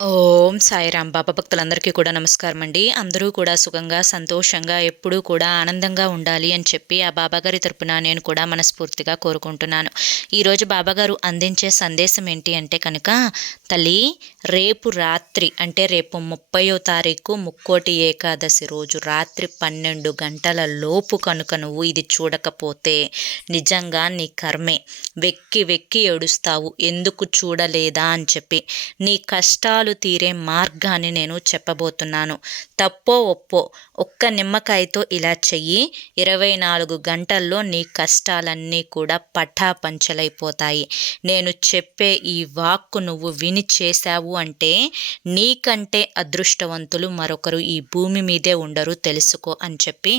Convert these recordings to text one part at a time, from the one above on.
ఓం సాయిరామ్. బాబా భక్తులందరికీ కూడా నమస్కారం అండి. అందరూ కూడా సుఖంగా సంతోషంగా ఎప్పుడూ కూడా ఆనందంగా ఉండాలి అని చెప్పి ఆ బాబాగారి తరపున నేను కూడా మనస్ఫూర్తిగా కోరుకుంటున్నాను. ఈరోజు బాబాగారు అందించే సందేశం ఏంటి అంటే కనుక, తల్లి, రేపు రాత్రి అంటే రేపు 30వ తారీఖు ముక్కోటి ఏకాదశి రోజు రాత్రి 12 గంటల లోపు కనుక నువ్వు ఇది చూడకపోతే నిజంగా నీ కర్మే. వెక్కి వెక్కి ఏడుస్తావు, ఎందుకు చూడలేదా అని చెప్పి. నీ కష్టాలు తీరే మార్గాన్ని నేను చెప్పబోతున్నాను. తప్పో ఒప్పో ఒక్క నిమ్మకాయతో ఇలా చెయ్యి, 24 గంటల్లో నీ కష్టాలన్నీ కూడా పటాపంచలైపోతాయి. నేను చెప్పే ఈ వాక్కు నువ్వు విని చేశావు అంటే నీకంటే అదృష్టవంతులు మరొకరు ఈ భూమి మీదే ఉండరు, తెలుసుకో అని చెప్పి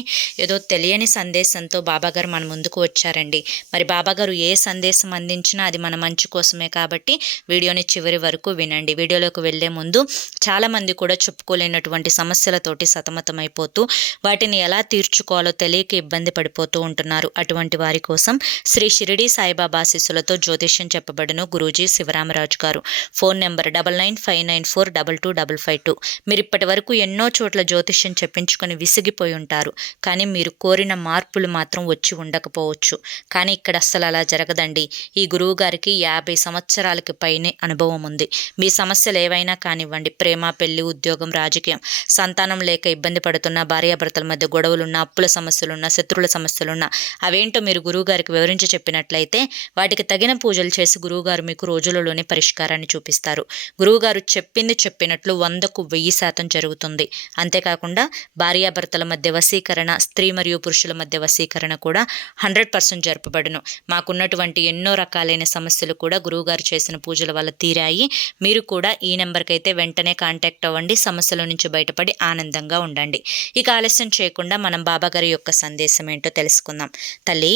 ఏదో తెలియని సందేశంతో బాబాగారు మన ముందుకు వచ్చారండి. మరి బాబాగారు ఏ సందేశం అందించినా అది మన మంచి కోసమే కాబట్టి వీడియోని చివరి వరకు వినండి. వీడియోలోకి వెళ్లే ముందు చాలామంది కూడా చెప్పుకోలేనటువంటి సమస్యలతోటి సతమతమైపోతూ వాటిని ఎలా తీర్చుకోవాలో తెలియక ఇబ్బంది పడిపోతూ ఉంటున్నారు. అటువంటి వారి కోసం శ్రీ షిరిడి సాయిబాబా ఆశీస్సులతో జ్యోతిష్యం చెప్పబడును గురూజీ శివరామరాజు గారు. Phone number 995994225552. మీరు ఇప్పటి వరకు ఎన్నో చోట్ల జ్యోతిష్యం చెప్పించుకొని విసిగిపోయి ఉంటారు, కానీ మీరు కోరిన మార్పులు మాత్రం వచ్చి ఉండకపోవచ్చు. కానీ ఇక్కడ అస్సలు అలా జరగదండి. ఈ గురువు గారికి 50 సంవత్సరాలకి పైనే అనుభవం ఉంది. మీ సమస్యలు ఏవైనా కానివ్వండి, ప్రేమ, పెళ్లి, ఉద్యోగం, రాజకీయం, సంతానం లేక ఇబ్బంది పడుతున్న, భార్యాభర్తల మధ్య గొడవలున్న, అప్పుల సమస్యలున్న, శత్రువుల సమస్యలున్న, అవేంటో మీరు గురువుగారికి వివరించి చెప్పినట్లయితే వాటికి తగిన పూజలు చేసి గురువుగారు మీకు రోజులలోనే పరిష్కారాన్ని చూపిస్తారు. గురువుగారు చెప్పింది చెప్పినట్లు 100కు 1000% జరుగుతుంది. అంతేకాకుండా భార్యాభర్తల మధ్య వశీకరణ, స్త్రీ మరియు పురుషుల మధ్య వశీకరణ కూడా 100% జరపబడును. మాకున్నటువంటి ఎన్నో రకాలైన సమస్యలు కూడా గురువుగారు చేసిన పూజల వల్ల తీరాయి. మీరు కూడా ఈ నెంబర్కి అయితే వెంటనే కాంటాక్ట్ అవ్వండి. సమస్యల నుంచి బయటపడి ఆనందంగా ఉండండి. ఇక ఆలస్యం చేయకుండా మనం బాబాగారి యొక్క సందేశం ఏంటో తెలుసుకుందాం. తల్లి,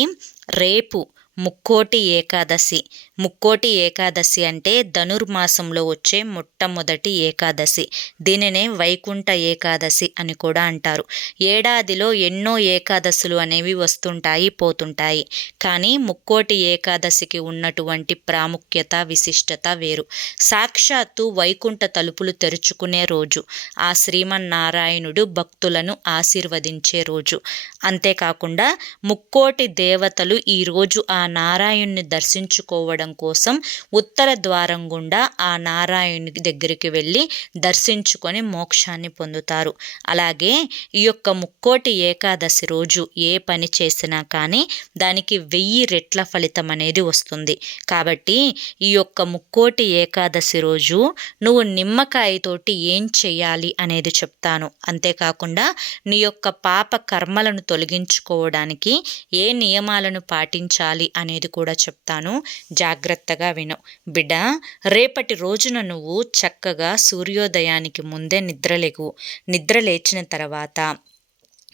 రేపు ముక్కోటి ఏకాదశి. ముక్కోటి ఏకాదశి అంటే ధనుర్మాసంలో వచ్చే మొట్టమొదటి ఏకాదశి. దీనినే వైకుంఠ ఏకాదశి అని కూడా అంటారు. ఏడాదిలో ఎన్నో ఏకాదశులు అనేవి వస్తుంటాయి, పోతుంటాయి. కానీ ముక్కోటి ఏకాదశికి ఉన్నటువంటి ప్రాముఖ్యత, విశిష్టత వేరు. సాక్షాత్తు వైకుంఠ తలుపులు తెరుచుకునే రోజు. ఆ శ్రీమన్నారాయణుడు భక్తులను ఆశీర్వదించే రోజు. అంతేకాకుండా ముక్కోటి దేవతలు ఈరోజు ఆ నారాయణుని దర్శించుకోవడం కోసం ఉత్తర ద్వారం గుండా ఆ నారాయణుని దగ్గరికి వెళ్ళి దర్శించుకొని మోక్షాన్ని పొందుతారు. అలాగే ఈ యొక్క ముక్కోటి ఏకాదశి రోజు ఏ పని చేసినా కానీ దానికి 1000 రెట్ల ఫలితం అనేది వస్తుంది. కాబట్టి ఈ యొక్క ముక్కోటి ఏకాదశి రోజు నువ్వు నిమ్మకాయతోటి ఏం చెయ్యాలి అనేది చెప్తాను. అంతేకాకుండా నీ యొక్క పాప కర్మలను తొలగించుకోవడానికి ఏ నియమాలను పాటించాలి అనేది కూడా చెప్తాను. జాగ్రత్తగా విను బిడ్డ. రేపటి రోజున నువ్వు చక్కగా సూర్యోదయానికి ముందే నిద్రలేగు. నిద్ర లేచిన తర్వాత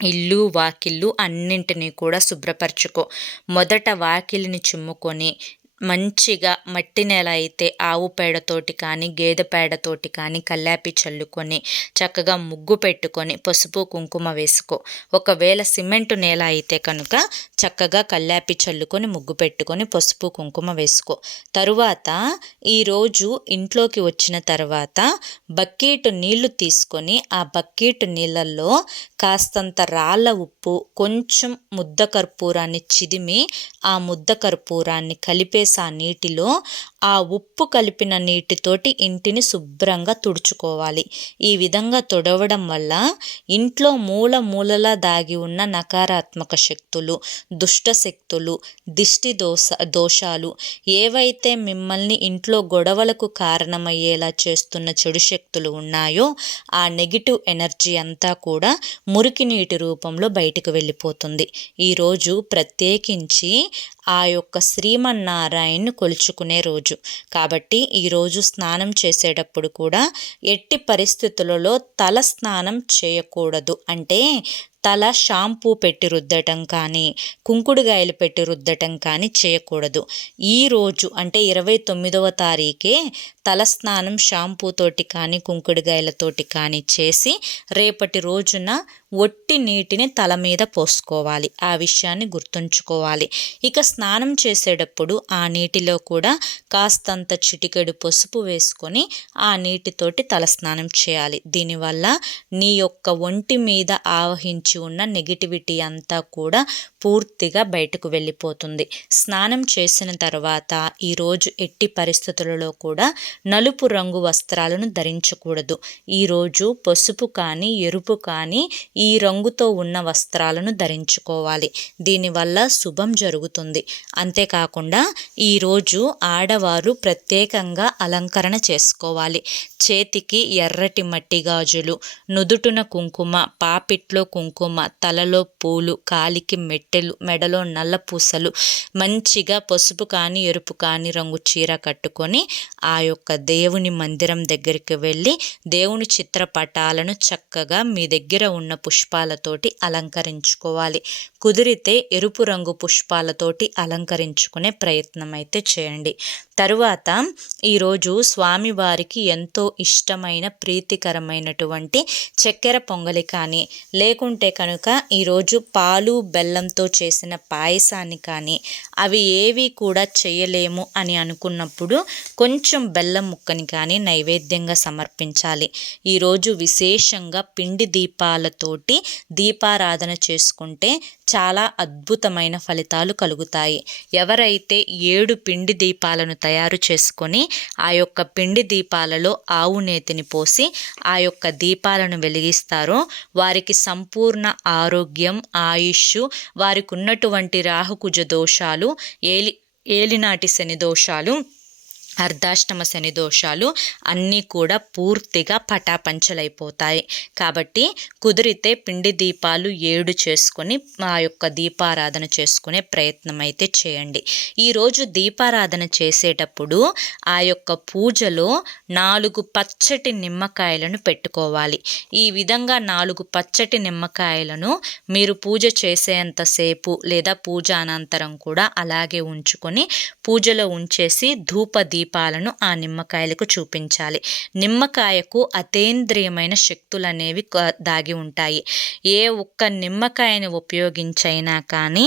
ఇల్లు, వాకిళ్ళు అన్నింటినీ కూడా శుభ్రపరచుకో. మొదట వాకిలిని చిమ్ముకొని మంచిగా మట్టి నేల అయితే ఆవు పేడతోటి కానీ, గేదె పేడతోటి కానీ కల్లాపి చల్లుకొని చక్కగా ముగ్గు పెట్టుకొని పసుపు కుంకుమ వేసుకో. ఒకవేళ సిమెంటు నేల అయితే కనుక చక్కగా కల్లాపి చల్లుకొని ముగ్గు పెట్టుకొని పసుపు కుంకుమ వేసుకో. తరువాత ఈరోజు ఇంట్లోకి వచ్చిన తర్వాత బకెట్ నీళ్లు తీసుకొని ఆ బకెట్ నీళ్ళల్లో కాస్తంత రాళ్ళ ఉప్పు, కొంచెం ముద్ద కర్పూరాన్ని చిదిమి ఆ ముద్ద కర్పూరాన్ని కలిపేసి ఆ నీటిలో ఆ ఉప్పు కలిపిన నీటితోటి ఇంటిని శుభ్రంగా తుడుచుకోవాలి. ఈ విధంగా తుడవడం వల్ల ఇంట్లో మూల మూలలా దాగి ఉన్న నకారాత్మక శక్తులు, దుష్ట శక్తులు, దిష్టి దోషాలు, ఏవైతే మిమ్మల్ని ఇంట్లో గొడవలకు కారణమయ్యేలా చేస్తున్న చెడు శక్తులు ఉన్నాయో ఆ నెగిటివ్ ఎనర్జీ అంతా కూడా మురికి నీటి రూపంలో బయటకు వెళ్ళిపోతుంది. ఈరోజు ప్రత్యేకించి ఆ యొక్క శ్రీమన్నారాయణ్ణి కొలుచుకునే రోజు కాబట్టి ఈరోజు స్నానం చేసేటప్పుడు కూడా ఎట్టి పరిస్థితులలో తల స్నానం చేయకూడదు. అంటే తల షాంపూ పెట్టి రుద్దటం కానీ, కుంకుడుగాయలు పెట్టి రుద్దటం కానీ చేయకూడదు. ఈరోజు అంటే 29వ తారీఖే తలస్నానం షాంపూతోటి కానీ కుంకుడుగాయలతోటి కానీ చేసి రేపటి రోజున ఒట్టి నీటిని తల మీద పోసుకోవాలి. ఆ విషయాన్ని గుర్తుంచుకోవాలి. ఇక స్నానం చేసేటప్పుడు ఆ నీటిలో కూడా కాస్తంత చిటికెడు పసుపు వేసుకొని ఆ నీటితోటి తలస్నానం చేయాలి. దీనివల్ల నీ యొక్క ఒంటి మీద ఆవహించి ఉన్న నెగిటివిటీ అంతా కూడా పూర్తిగా బయటకు వెళ్ళిపోతుంది. స్నానం చేసిన తర్వాత ఈరోజు ఎట్టి పరిస్థితులలో కూడా నలుపు రంగు వస్త్రాలను ధరించకూడదు. ఈరోజు పసుపు కానీ ఎరుపు కానీ ఈ రంగుతో ఉన్న వస్త్రాలను ధరించుకోవాలి. దీనివల్ల శుభం జరుగుతుంది. అంతేకాకుండా ఈరోజు ఆడవారు ప్రత్యేకంగా అలంకరణ చేసుకోవాలి. చేతికి ఎర్రటి మట్టి గాజులు, నుదుటున కుంకుమ, పాపిట్లో కుంకుమ, తలలో పూలు, కాలికి మెట్టెలు, మెడలో నల్ల పూసలు, మంచిగా పసుపు కానీ ఎరుపు కానీ రంగు చీర కట్టుకొని ఆ యొక్క దేవుని మందిరం దగ్గరికి వెళ్ళి దేవుని చిత్రపటాలను చక్కగా మీ దగ్గర ఉన్న పుష్పాలతోటి అలంకరించుకోవాలి. కుదిరితే ఎరుపు రంగు పుష్పాలతోటి అలంకరించుకునే ప్రయత్నం అయితే చేయండి. తరువాత ఈరోజు స్వామివారికి ఎంతో ఇష్టమైన ప్రీతికరమైనటువంటి చక్కెర పొంగలి కానీ, లేకుంటే కనుక ఈరోజు పాలు బెల్లంతో చేసిన పాయసాన్ని కానీ, అవి ఏవి కూడా చేయలేము అని అనుకున్నప్పుడు కొంచెం బెల్లం ముక్కని కానీ నైవేద్యంగా సమర్పించాలి. ఈరోజు విశేషంగా పిండి దీపాలతోటి దీపారాధన చేసుకుంటే చాలా అద్భుతమైన ఫలితాలు కలుగుతాయి. ఎవరైతే 7 పిండి దీపాలను తయారు చేసుకొని ఆ యొక్క పిండి దీపాలలో ఆవు నేతిని పోసి ఆ యొక్క దీపాలను వెలిగిస్తారో వారికి సంపూర్ణ ఆరోగ్యం, ఆయుష్, వారికి ఉన్నటువంటి రాహుకుజ దోషాలు, ఏలినాటి శని దోషాలు, అర్ధాష్టమ శని దోషాలు అన్నీ కూడా పూర్తిగా పటాపంచలైపోతాయి. కాబట్టి కుదిరితే పిండి దీపాలు 7 చేసుకొని ఆ యొక్క దీపారాధన చేసుకునే ప్రయత్నం అయితే చేయండి. ఈరోజు దీపారాధన చేసేటప్పుడు ఆ యొక్క పూజలో 4 పచ్చటి నిమ్మకాయలను పెట్టుకోవాలి. ఈ విధంగా 4 పచ్చటి నిమ్మకాయలను మీరు పూజ చేసేంతసేపు లేదా పూజ అనంతరం కూడా అలాగే ఉంచుకొని పూజలో ఉంచేసి ధూప దీపాలను ఆ నిమ్మకాయలకు చూపించాలి. నిమ్మకాయకు అతీంద్రియమైన శక్తులు అనేవి దాగి ఉంటాయి. ఏ ఒక్క నిమ్మకాయని ఉపయోగించైనా కానీ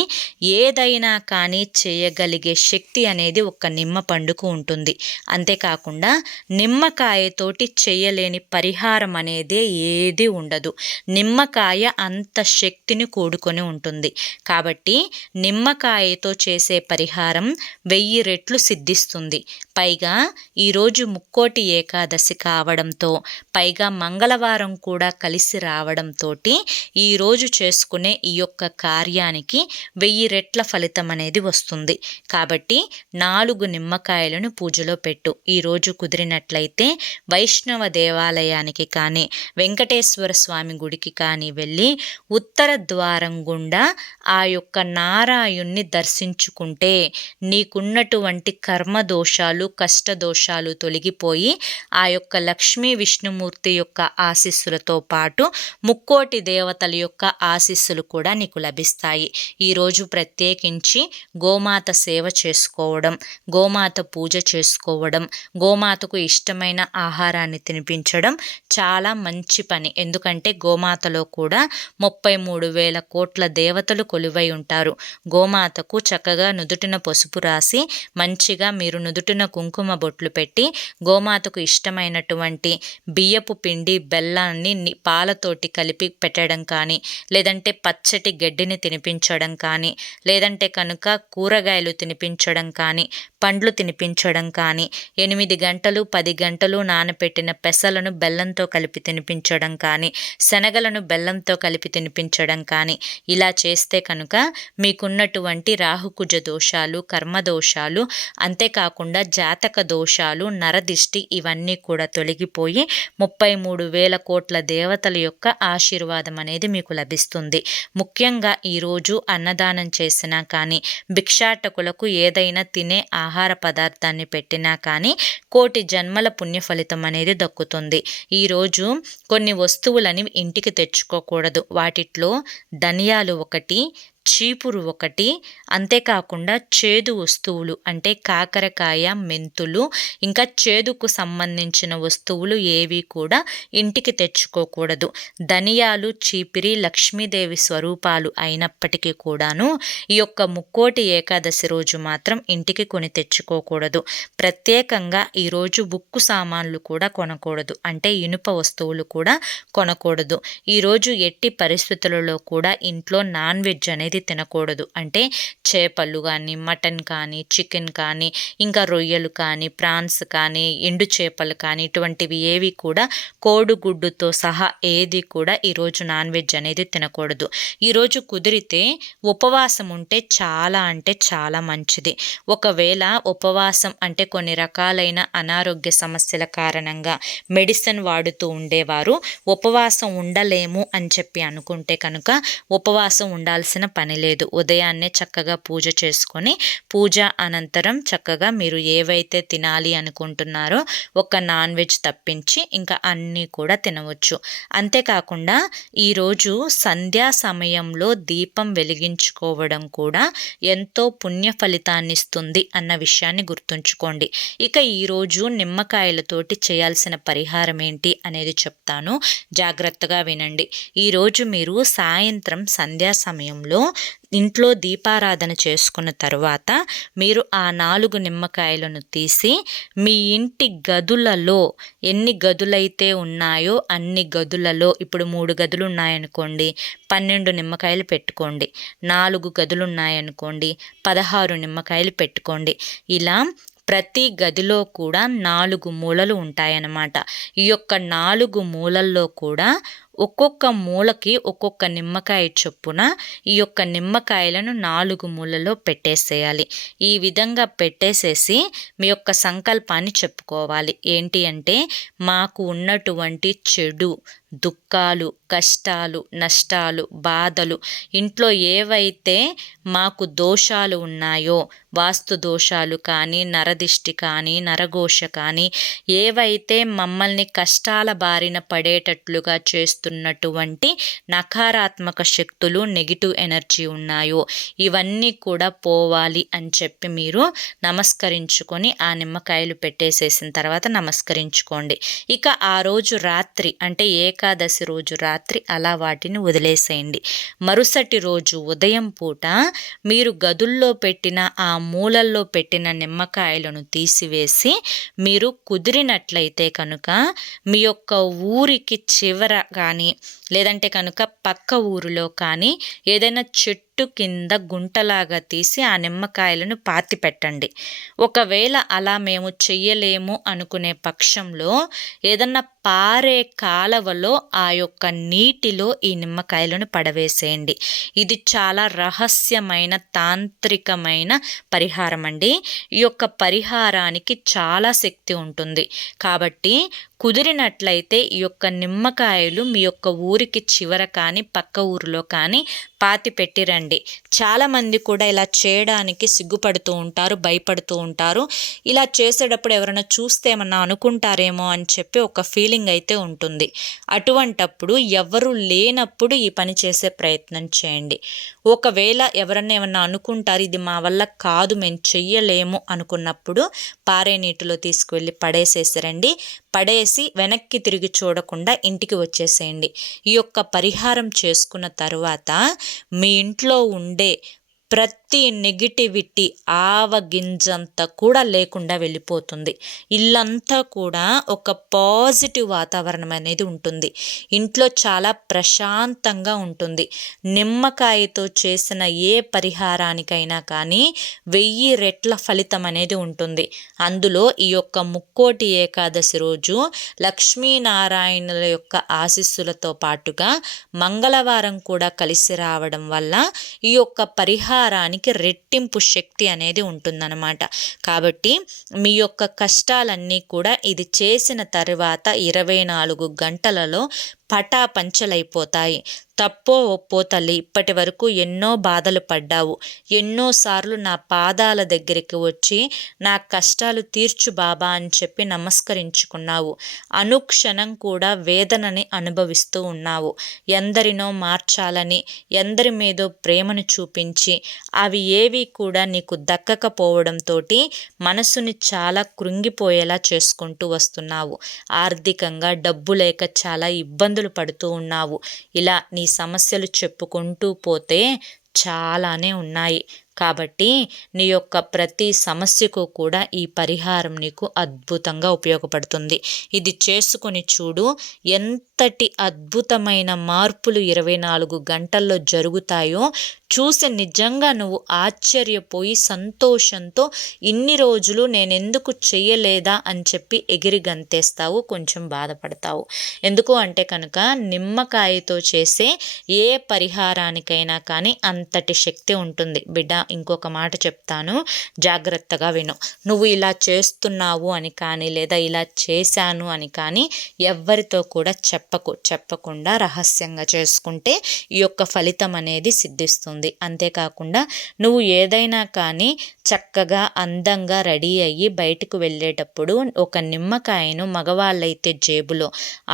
ఏదైనా కానీ చేయగలిగే శక్తి అనేది ఒక్క నిమ్మ పండుకు ఉంటుంది. అంతేకాకుండా నిమ్మకాయతోటి చేయలేని పరిహారం అనేది ఏది ఉండదు. నిమ్మకాయ అంత శక్తిని కూడుకొని ఉంటుంది. కాబట్టి నిమ్మకాయతో చేసే పరిహారం 1000 రెట్లు సిద్ధిస్తుంది. పైగా ఈరోజు ముక్కోటి ఏకాదశి కావడంతో, పైగా మంగళవారం కూడా కలిసి రావడంతో ఈరోజు చేసుకునే ఈ యొక్క కార్యానికి 1000 రెట్ల ఫలితం అనేది వస్తుంది. కాబట్టి 4 నిమ్మకాయలను పూజలో పెట్టు. ఈరోజు కుదిరినట్లయితే వైష్ణవ దేవాలయానికి కానీ, వెంకటేశ్వర స్వామి గుడికి కానీ వెళ్ళి ఉత్తర ద్వారం గుండా ఆ యొక్క నారాయణ్ణి దర్శించుకుంటే నీకున్నటువంటి కర్మదోషాలు, కష్టదోషాలు తొలగిపోయి ఆ యొక్క లక్ష్మీ విష్ణుమూర్తి యొక్క ఆశీస్సులతో పాటు ముక్కోటి దేవతల యొక్క ఆశీస్సులు కూడా నీకు లభిస్తాయి. ఈరోజు ప్రత్యేకించి గోమాత సేవ చేసుకోవడం, గోమాత పూజ చేసుకోవడం, గోమాతకు ఇష్టమైన ఆహారాన్ని తినిపించడం చాలా మంచి పని. ఎందుకంటే గోమాతలో కూడా 33,000 కోట్ల దేవతలు కొలువై ఉంటారు. గోమాతకు చక్కగా నుదుటిన పసుపు రాసి మంచిగా మీరు నుదుటిన కుంకుమ బొట్లు పెట్టి గోమాతకు ఇష్టమైనటువంటి బియ్యపు పిండి, బెల్లాన్ని పాలతోటి కలిపి పెట్టడం కానీ, లేదంటే పచ్చటి గడ్డిని తినిపించడం కానీ, లేదంటే కనుక కూరగాయలు తినిపించడం కానీ, పండ్లు తినిపించడం కానీ, 8 గంటలు 10 గంటలు నానపెట్టిన పెసలను బెల్లంతో కలిపి తినిపించడం కానీ, శనగలను బెల్లంతో కలిపి తినిపించడం కానీ, ఇలా చేస్తే కనుక మీకున్నటువంటి రాహుకుజ దోషాలు, కర్మదోషాలు, అంతేకాకుండా జాతక దోషాలు, నరదిష్టి ఇవన్నీ కూడా తొలగిపోయి 33,000 కోట్ల దేవతల యొక్క ఆశీర్వాదం అనేది మీకు లభిస్తుంది. ముఖ్యంగా ఈరోజు అన్నదానం చేసినా కానీ, భిక్షాటకులకు ఏదైనా తినే ఆహార పదార్థాన్ని పెట్టినా కానీ కోటి జన్మల పుణ్య ఫలితం అనేది దక్కుతుంది. ఈరోజు కొన్ని వస్తువులని ఇంటికి తెచ్చుకోకూడదు. వాటిట్లో ధనియాలు ఒకటి, చీపురు ఒకటి, అంతేకాకుండా చేదు వస్తువులు అంటే కాకరకాయ, మెంతులు, ఇంకా చేదుకు సంబంధించిన వస్తువులు ఏవి కూడా ఇంటికి తెచ్చుకోకూడదు. ధనియాలు, చీపిరి లక్ష్మీదేవి స్వరూపాలు అయినప్పటికీ కూడాను ఈ యొక్క ముక్కోటి ఏకాదశి రోజు మాత్రం ఇంటికి కొని తెచ్చుకోకూడదు. ప్రత్యేకంగా ఈరోజు ఉక్కు సామాన్లు కూడా కొనకూడదు, అంటే ఇనుప వస్తువులు కూడా కొనకూడదు. ఈరోజు ఎట్టి పరిస్థితులలో కూడా ఇంట్లో నాన్ వెజ్ అనేది తినకూడదు. అంటే చేపలు కానీ, మటన్ కానీ, చికెన్ కానీ, ఇంకా రొయ్యలు కానీ, ప్రాన్స్ కానీ, ఎండు చేపలు కానీ ఇటువంటివి ఏవి కూడా కోడిగుడ్డుతో సహా ఏది కూడా ఈరోజు నాన్ వెజ్ అనేది తినకూడదు. ఈరోజు కుదిరితే ఉపవాసం ఉంటే చాలా అంటే చాలా మంచిది. ఒకవేళ ఉపవాసం అంటే కొన్ని రకాలైన అనారోగ్య సమస్యల కారణంగా మెడిసిన్ వాడుతూ ఉండేవారు ఉపవాసం ఉండలేము అని చెప్పి అనుకుంటే కనుక ఉపవాసం ఉండాల్సిన పని లేదు. ఉదయాన్నే చక్కగా పూజ చేసుకొని పూజ అనంతరం చక్కగా మీరు ఏవైతే తినాలి అనుకుంటున్నారో ఒక నాన్ వెజ్ తప్పించి ఇంకా అన్నీ కూడా తినవచ్చు. అంతేకాకుండా ఈరోజు సంధ్యా సమయంలో దీపం వెలిగించుకోవడం కూడా ఎంతో పుణ్య ఫలితాన్ని ఇస్తుంది అన్న విషయాన్ని గుర్తుంచుకోండి. ఇక ఈరోజు నిమ్మకాయలతోటి చేయాల్సిన పరిహారం ఏంటి అనేది చెప్తాను, జాగ్రత్తగా వినండి. ఈరోజు మీరు సాయంత్రం సంధ్యా సమయంలో ఇంట్లో దీపారాధన చేసుకున్న తర్వాత మీరు ఆ 4 నిమ్మకాయలను తీసి మీ ఇంటి గదులలో ఎన్ని గదులైతే ఉన్నాయో అన్ని గదులలో, ఇప్పుడు 3 గదులు ఉన్నాయనుకోండి 12 నిమ్మకాయలు పెట్టుకోండి, 4 గదులు ఉన్నాయనుకోండి 16 నిమ్మకాయలు పెట్టుకోండి. ఇలా ప్రతి గదిలో కూడా 4 మూలలు ఉంటాయన్నమాట. ఈ యొక్క 4 మూలల్లో కూడా ఒక్కొక్క మూలకి ఒక్కొక్క నిమ్మకాయ చొప్పున ఈ యొక్క నిమ్మకాయలను 4 మూలలో పెట్టేసేయాలి. ఈ విధంగా పెట్టేసేసి మీ యొక్క సంకల్పాన్ని చెప్పుకోవాలి. ఏంటి అంటే, మాకు ఉన్నటువంటి చెడు, దుఃఖాలు, కష్టాలు, నష్టాలు, బాధలు, ఇంట్లో ఏవైతే మాకు దోషాలు ఉన్నాయో, వాస్తు దోషాలు కానీ, నరదిష్టి కానీ, నరఘోష కానీ, ఏవైతే మమ్మల్ని కష్టాల బారిన పడేటట్లుగా చేస్తున్నటువంటి నకారాత్మక శక్తులు, నెగిటివ్ ఎనర్జీ ఉన్నాయో ఇవన్నీ కూడా పోవాలి అని చెప్పి మీరు నమస్కరించుకొని ఆ నిమ్మకాయలు పెట్టేసేసిన తర్వాత నమస్కరించుకోండి. ఇక ఆ రోజు రాత్రి అంటే ఏకాదశి రోజు రాత్రి అలా వాటిని వదిలేసేయండి. మరుసటి రోజు ఉదయం పూట మీరు గదుల్లో పెట్టిన ఆ మూలల్లో పెట్టిన నిమ్మకాయలను తీసివేసి మీరు కుదిరినట్లయితే కనుక మీ యొక్క ఊరికి చివర కానీ లేదంటే కనుక పక్క ఊరిలో కానీ ఏదైనా చెట్టు కింద గుంటలాగా తీసి ఆ నిమ్మకాయలను పాతి పెట్టండి. ఒకవేళ అలా మేము చెయ్యలేము అనుకునే పక్షంలో ఏదన్నా పారే కాలవలో ఆ యొక్క నీటిలో ఈ నిమ్మకాయలను పడవేసేయండి. ఇది చాలా రహస్యమైన తాంత్రికమైన పరిహారం అండి. ఈ యొక్క పరిహారానికి చాలా శక్తి ఉంటుంది. కాబట్టి కుదిరినట్లయితే ఈ యొక్క నిమ్మకాయలు మీ యొక్క ఊరికి చివర కానీ పక్క ఊరిలో కానీ పాతి పెట్టిరండి. చాలామంది కూడా ఇలా చేయడానికి సిగ్గుపడుతూ ఉంటారు, భయపడుతూ ఉంటారు. ఇలా చేసేటప్పుడు ఎవరైనా చూస్తే ఏమన్నా అనుకుంటారేమో అని చెప్పి ఒక ఫీలింగ్ అయితే ఉంటుంది. అటువంటప్పుడు ఎవరు లేనప్పుడు ఈ పని చేసే ప్రయత్నం చేయండి. ఒకవేళ ఎవరన్నా ఏమన్నా అనుకుంటారు, ఇది మా వల్ల కాదు, మేము చెయ్యలేము అనుకున్నప్పుడు పారే నీటిలో తీసుకువెళ్ళి పడేసేసారండి. పడేసి వెనక్కి తిరిగి చూడకుండా ఇంటికి వచ్చేసేయండి. ఈ యొక్క పరిహారం చేసుకున్న తర్వాత మీ ఇంట్లో ఉండే ప్రతి నెగిటివిటీ ఆవగింజంతా కూడా లేకుండా వెళ్ళిపోతుంది. ఇల్లంతా కూడా ఒక పాజిటివ్ వాతావరణం అనేది ఉంటుంది. ఇంట్లో చాలా ప్రశాంతంగా ఉంటుంది. నిమ్మకాయతో చేసిన ఏ పరిహారానికైనా కానీ 1000 రెట్ల ఫలితం అనేది ఉంటుంది. అందులో ఈ యొక్క ముక్కోటి ఏకాదశి రోజు లక్ష్మీనారాయణుల యొక్క ఆశీస్సులతో పాటుగా మంగళవారం కూడా కలిసి రావడం వల్ల ఈ యొక్క పరిహారం పరిహారానికి రెట్టింపు శక్తి అనేది ఉంటుందన్నమాట. కాబట్టి మీ యొక్క కష్టాలన్నీ కూడా ఇది చేసిన తర్వాత 24 గంటలలో పటాపంచలైపోతాయి. తప్పో ఒప్పో తల్లి, ఇప్పటి వరకు ఎన్నో బాధలు పడ్డావు, ఎన్నోసార్లు నా పాదాల దగ్గరికి వచ్చి నా కష్టాలు తీర్చు బాబా అని చెప్పి నమస్కరించుకున్నావు. అనుక్షణం కూడా వేదనని అనుభవిస్తూ ఉన్నావు. ఎందరినో మార్చాలని, ఎందరి మీదో ప్రేమను చూపించి అవి ఏవి కూడా నీకు దక్కకపోవడంతో మనసుని చాలా కృంగిపోయేలా చేసుకుంటూ వస్తున్నావు. ఆర్థికంగా డబ్బు లేక చాలా ఇబ్బందులు పడుతూ ఉన్నావు. ఇలా నీ సమస్యలు చెప్పుకుంటూ పోతే చాలానే ఉన్నాయి. కాబట్టి నీ యొక్క ప్రతి సమస్యకు కూడా ఈ పరిహారం నీకు అద్భుతంగా ఉపయోగపడుతుంది. ఇది చేసుకొని చూడు, ఎంతటి అద్భుతమైన మార్పులు 24 గంటల్లో జరుగుతాయో చూసి నిజంగా నువ్వు ఆశ్చర్యపోయి సంతోషంతో ఇన్ని రోజులు నేనెందుకు చెయ్యలేదా అని చెప్పి ఎగిరి గంతేస్తావు, కొంచెం బాధపడతావు. ఎందుకు అంటే కనుక నిమ్మకాయతో చేసే ఏ పరిహారానికైనా కానీ అంతటి శక్తి ఉంటుంది బిడ్డ. ఇంకొక మాట చెప్తాను, జాగ్రత్తగా విను. నువ్వు ఇలా చేస్తున్నావు అని కానీ లేదా ఇలా చేశాను అని కానీ ఎవ్వరితో కూడా చెప్పకుండా రహస్యంగా చేసుకుంటే ఈ యొక్క ఫలితం అనేది సిద్ధిస్తుంది. అంతేకాకుండా నువ్వు ఏదైనా కానీ చక్కగా అందంగా రెడీ అయ్యి బయటకు వెళ్ళేటప్పుడు ఒక నిమ్మకాయను మగవాళ్ళైతే జేబులో,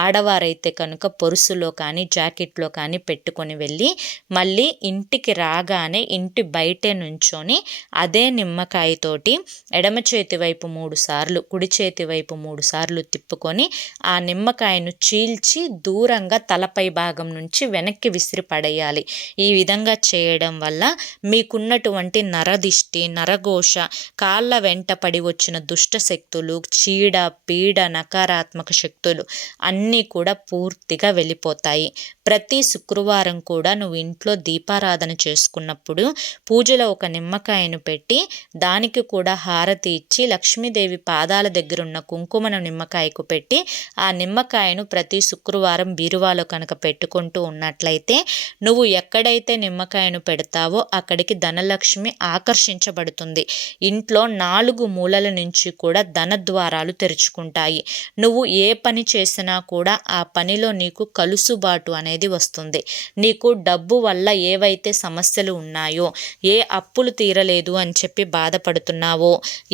ఆడవారైతే కనుక పొరుసులో కానీ జాకెట్లో కానీ పెట్టుకొని వెళ్ళి మళ్ళీ ఇంటికి రాగానే ఇంటి బయటే నుంచొని అదే నిమ్మకాయతోటి ఎడమ చేతి వైపు 3 సార్లు, కుడి చేతి వైపు 3 సార్లు తిప్పుకొని ఆ నిమ్మకాయను చీల్చి దూరంగా తలపై భాగం నుంచి వెనక్కి విసిరి పడేయాలి. ఈ విధంగా చేయడం వల్ల మీకున్నటువంటి నరదిష్టి, నరఘోష, కాళ్ళ వెంట పడి వచ్చిన దుష్ట శక్తులు, చీడ పీడ, నకారాత్మక శక్తులు అన్నీ కూడా పూర్తిగా వెళ్ళిపోతాయి. ప్రతి శుక్రవారం కూడా నువ్వు ఇంట్లో దీపారాధన చేసుకున్నప్పుడు పూజలో ఒక నిమ్మకాయను పెట్టి దానికి కూడా హారతి ఇచ్చి లక్ష్మీదేవి పాదాల దగ్గర ఉన్న కుంకుమను నిమ్మకాయకు పెట్టి ఆ నిమ్మకాయను ప్రతి శుక్రవారం బీరువాలో కనుక పెట్టుకుంటూ ఉన్నట్లయితే నువ్వు ఎక్కడైతే నిమ్మకాయను పెడతావో అక్కడికి ధనలక్ష్మి ఆకర్షించబడుతుంది. ఇంట్లో 4 మూలల నుంచి కూడా ధన ద్వారాలు తెరుచుకుంటాయి. నువ్వు ఏ పని చేసినా కూడా ఆ పనిలో నీకు కలుసుబాటు అనేది వస్తుంది. నీకు డబ్బు వల్ల ఏవైతే సమస్యలు ఉన్నాయో, ఏ అప్పులు తీరలేదు అని చెప్పి బాధపడుతున్నావో,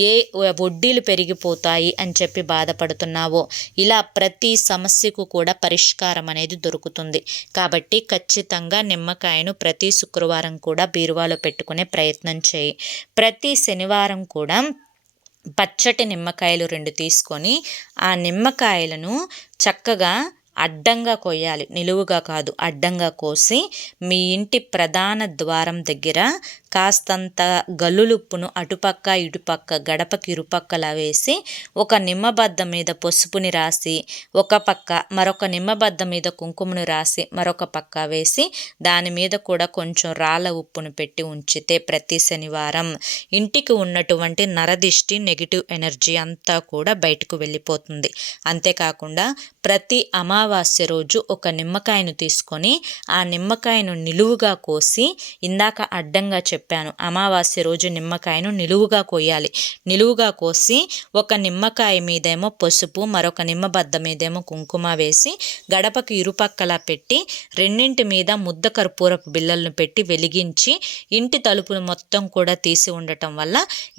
ఏ వడ్డీలు పెరిగిపోతాయి అని చెప్పి బాధపడుతున్నావో, ఇలా ప్రతి సమస్యకు కూడా పరిష్కారం అనేది దొరుకుతుంది. కాబట్టి ఖచ్చితంగా నిమ్మకాయను ప్రతి శుక్రవారం కూడా బీరువాలో పెట్టుకునే ప్రయత్నం చేయి. ప్రతి శనివారం కూడా పచ్చటి నిమ్మకాయలు 2 తీసుకొని ఆ నిమ్మకాయలను చక్కగా అడ్డంగా కొయ్యాలి, నిలువుగా కాదు, అడ్డంగా కోసి మీ ఇంటి ప్రధాన ద్వారం దగ్గర కాస్తంత గల్లులుప్పును అటుపక్క ఇటుపక్క గడపకి ఇరుపక్కలా వేసి ఒక నిమ్మబద్ద మీద పసుపుని రాసి ఒక పక్క, మరొక నిమ్మబద్ద మీద కుంకుమను రాసి మరొక పక్క వేసి దాని మీద కూడా కొంచెం రాళ్ళ ఉప్పును పెట్టి ఉంచితే ప్రతి శనివారం ఇంటికి ఉన్నటువంటి నరదిష్టి, నెగిటివ్ ఎనర్జీ అంతా కూడా బయటకు వెళ్ళిపోతుంది. అంతేకాకుండా ప్రతి అమావాస్య రోజు ఒక నిమ్మకాయను తీసుకొని ఆ నిమ్మకాయను నిలువుగా కోసి, ఇందాక అడ్డంగా చెప్పాను, అమావాస్య రోజు నిమ్మకాయను నిలువుగా కోయాలి. నిలువుగా కోసి ఒక నిమ్మకాయ మీదేమో పసుపు, మరొక నిమ్మబద్ద మీదేమో కుంకుమ వేసి గడపకి ఇరుపక్కలా పెట్టి రెండింటి మీద ముద్ద కర్పూరపు బిళ్ళలను పెట్టి వెలిగించి ఇంటి తలుపులు మొత్తం కూడా తీసి ఉండటం వల్ల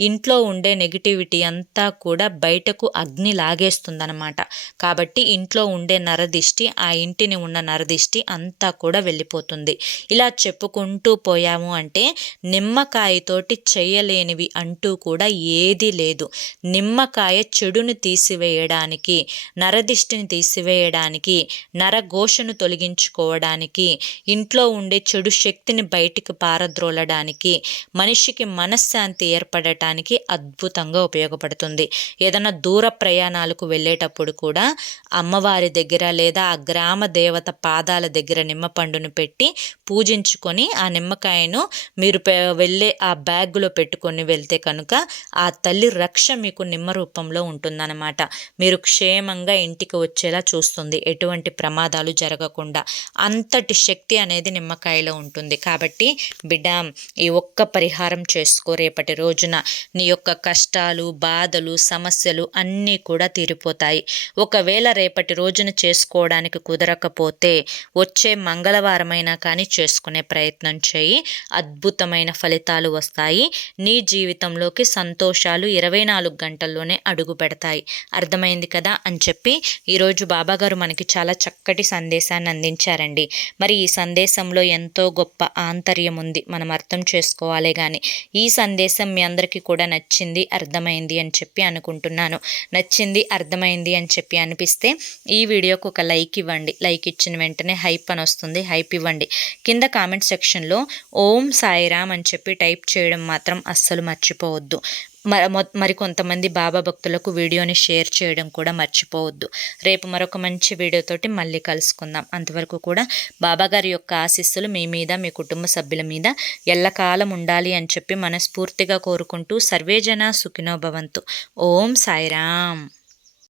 ఇంట్లో ఉండే నెగిటివిటీ అంతా కూడా బయటకు అగ్ని లాగేస్తుందన్నమాట. కాబట్టి ఇంట్లో ఉండే నరదిష్టి, ఆ ఇంటిని ఉన్న నరదిష్టి అంతా కూడా వెళ్ళిపోతుంది. ఇలా చెప్పుకుంటూ పోయాము అంటే నిమ్మకాయతోటి చేయలేనివి అంటూ కూడా ఏదీ లేదు. నిమ్మకాయ చెడుని తీసివేయడానికి, నరదిష్టిని తీసివేయడానికి, నరఘోషను తొలగించుకోవడానికి, ఇంట్లో ఉండే చెడు శక్తిని బయటికి పారద్రోలడానికి, మనిషికి మనశ్శాంతి ఏర్పడటానికి అద్భుతంగా ఉపయోగపడుతుంది. ఏదైనా దూర ప్రయాణాలకు వెళ్ళేటప్పుడు కూడా అమ్మవారి దగ్గర లేదా ఆ గ్రామ దేవత పాదాల దగ్గర నిమ్మపండును పెట్టి పూజించుకొని ఆ నిమ్మకాయను మీరు వెళ్ళే ఆ బ్యాగ్లో పెట్టుకొని వెళ్తే కనుక ఆ తల్లి రక్ష మీకు నిమ్మ రూపంలో ఉంటుందన్నమాట. మీరు క్షేమంగా ఇంటికి వచ్చేలా చూస్తుంది, ఎటువంటి ప్రమాదాలు జరగకుండా. అంతటి శక్తి అనేది నిమ్మకాయలో ఉంటుంది. కాబట్టి బిడ్డ, ఈ ఒక్క పరిహారం చేసుకో, రేపటి రోజున నీ యొక్క కష్టాలు, బాధలు, సమస్యలు అన్నీ కూడా తీరిపోతాయి. ఒకవేళ రేపటి రోజున చేసుకోవడానికి కుదరకపోతే వచ్చే మంగళవారమైనా కానీ చేసుకునే ప్రయత్నం చేయి. అద్భుతమైన ఫలితాలు వస్తాయి. నీ జీవితంలోకి సంతోషాలు 24 గంటల్లోనే అడుగు పెడతాయి. అర్థమైంది కదా అని చెప్పి ఈరోజు బాబాగారు మనకి చాలా చక్కటి సందేశాన్ని అందించారండి. మరి ఈ సందేశంలో ఎంతో గొప్ప ఆంతర్యం ఉంది, మనం అర్థం చేసుకోవాలి. కానీ ఈ సందేశం మీ అందరికీ కూడా నచ్చింది, అర్థమైంది అని చెప్పి అనుకుంటున్నాను. నచ్చింది, అర్థమైంది అని చెప్పి అనిపిస్తే ఈ వీడియోకి ఒక లైక్ ఇవ్వండి. లైక్ ఇచ్చిన వెంటనే హైప్ అని వస్తుంది, హైప్ ఇవ్వండి. కింద కామెంట్ సెక్షన్లో ఓం సాయిరామ్ అని చెప్పి టైప్ చేయడం మాత్రం అస్సలు మర్చిపోవద్దు. మరి కొంతమంది బాబా భక్తులకు వీడియోని షేర్ చేయడం కూడా మర్చిపోవద్దు. రేపు మరొక మంచి వీడియోతోటి మళ్ళీ కలుసుకుందాం. అంతవరకు కూడా బాబాగారి యొక్క ఆశీస్సులు మీ మీద, మీ కుటుంబ సభ్యుల మీద ఎల్లకాలం ఉండాలి అని చెప్పి మనస్ఫూర్తిగా కోరుకుంటూ సర్వేజన సుఖినో భవంతు. ఓం సాయిరామ్.